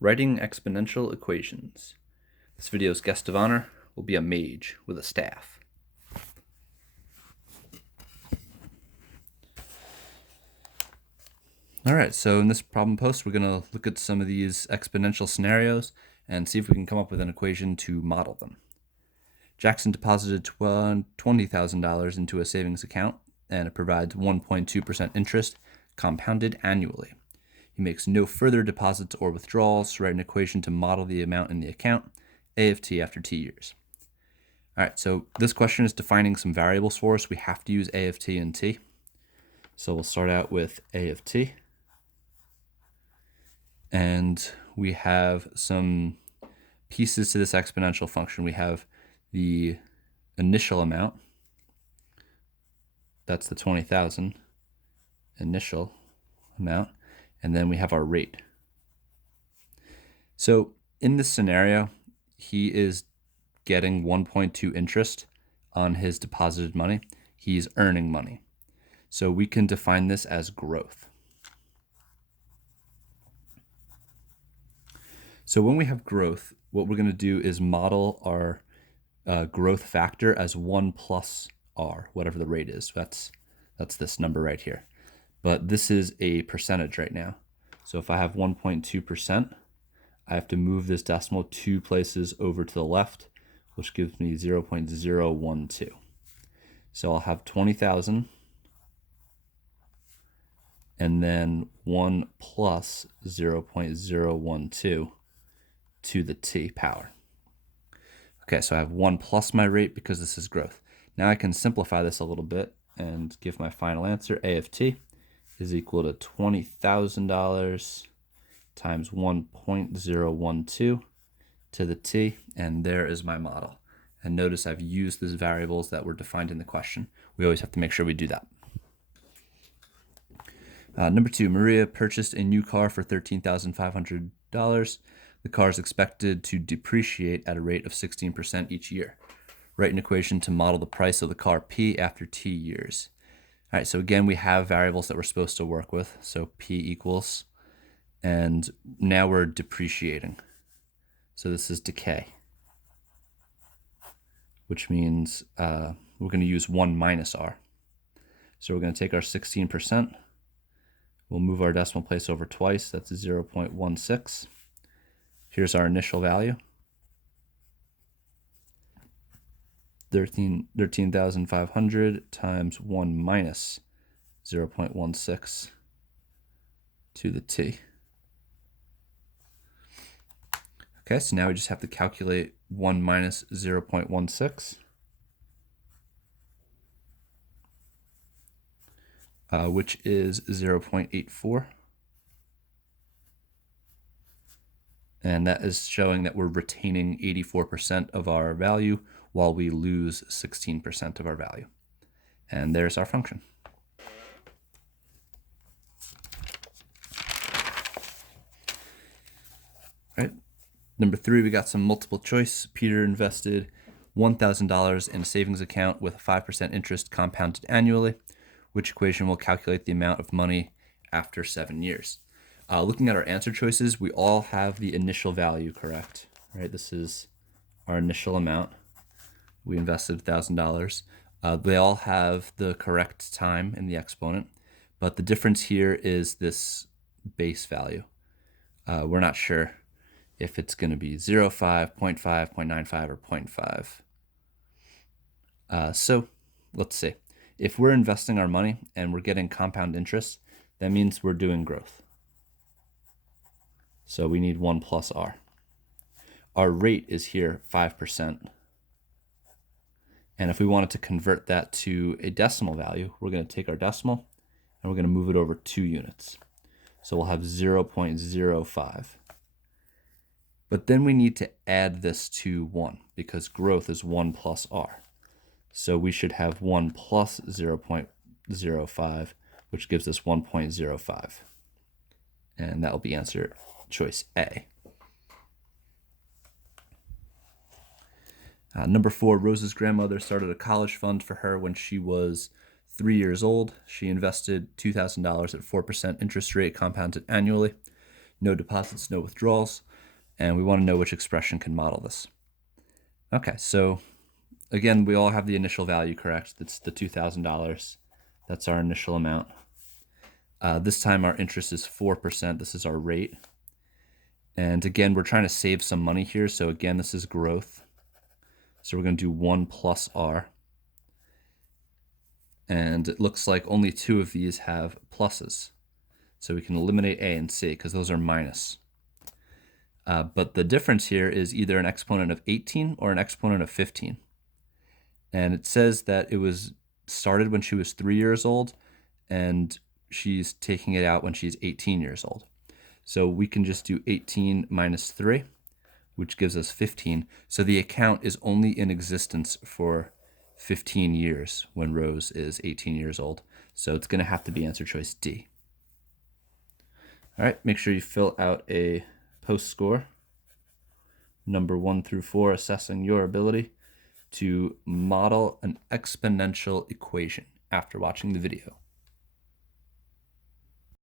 Writing exponential equations. This video's guest of honor will be a mage with a staff. Alright, so in this problem post, we're going to look at some of these exponential scenarios and see if we can come up with an equation to model them. Jackson deposited $20,000 into a savings account, and it provides 1.2% interest compounded annually. He makes no further deposits or withdrawals. Write an equation to model the amount in the account, A of t after t years. All right, so this question is defining some variables for us. We have to use A of t and t. So we'll start out with A of t. And we have some pieces to this exponential function. We have the initial amount. That's the 20,000 initial amount. And then we have our rate. So in this scenario, he is getting 1.2 interest on his deposited money. He's earning money. So we can define this as growth. So when we have growth, what we're going to do is model our growth factor as 1 plus r, whatever the rate is. That's this number right here. But this is a percentage right now. So if I have 1.2%, I have to move this decimal 2 places over to the left, which gives me 0.012. So I'll have 20,000 and then 1 plus 0.012 to the t power. Okay, so I have 1 plus my rate because this is growth. Now I can simplify this a little bit and give my final answer. A of t is equal to $20,000 times 1.012 to the t, and there is my model. And notice I've used these variables that were defined in the question. We always have to make sure we do that. Number 2, Maria purchased a new car for $13,500. The car is expected to depreciate at a rate of 16% each year. Write an equation to model the price of the car P after t years. All right, so again, we have variables that we're supposed to work with. So P equals, and now we're depreciating. So this is decay, which means we're going to use 1 minus r. So we're going to take our 16%. We'll move our decimal place over twice. That's 0.16. Here's our initial value, 13,500 times 1 minus 0.16 to the t. Okay, so now we just have to calculate 1 minus 0.16. Which is 0.84. And that is showing that we're retaining 84% of our value while we lose 16% of our value. And there's our function. All right. Number 3, we got some multiple choice. Peter invested $1,000 in a savings account with a 5% interest compounded annually. Which equation will calculate the amount of money after 7 years? Looking at our answer choices, we all have the initial value correct, right? This is our initial amount. We invested $1,000. They all have the correct time in the exponent, but the difference here is this base value. We're not sure if it's going to be 0.5, 0.5, 0.95, or 0.5. So let's see. If we're investing our money and we're getting compound interest, that means we're doing growth. So we need 1 plus r. Our rate is here 5%. And if we wanted to convert that to a decimal value, we're going to take our decimal and we're going to move it over 2 units. So we'll have 0.05. But then we need to add this to 1 because growth is 1 plus r. So we should have 1 plus 0.05, which gives us 1.05. And that will be answer choice A. Number 4, Rose's grandmother started a college fund for her when she was 3 years old. She invested $2,000 at 4% interest rate compounded annually. no deposits, no withdrawals, and we want to know which expression can model this. Okay, so again, we all have the initial value correct. That's the $2,000. That's our initial amount. This time our interest is 4%. This is our rate. And again, we're trying to save some money here. So again, this is growth. So we're going to do 1 plus R. And it looks like only 2 of these have pluses. So we can eliminate A and C because those are minus. But the difference here is either an exponent of 18 or an exponent of 15. And it says that it was started when she was 3 years old, and she's taking it out when she's 18 years old. So we can just do 18 minus 3, which gives us 15. So the account is only in existence for 15 years when Rose is 18 years old. So it's going to have to be answer choice D. All right, make sure you fill out a post score, number 1 through 4, assessing your ability to model an exponential equation after watching the video.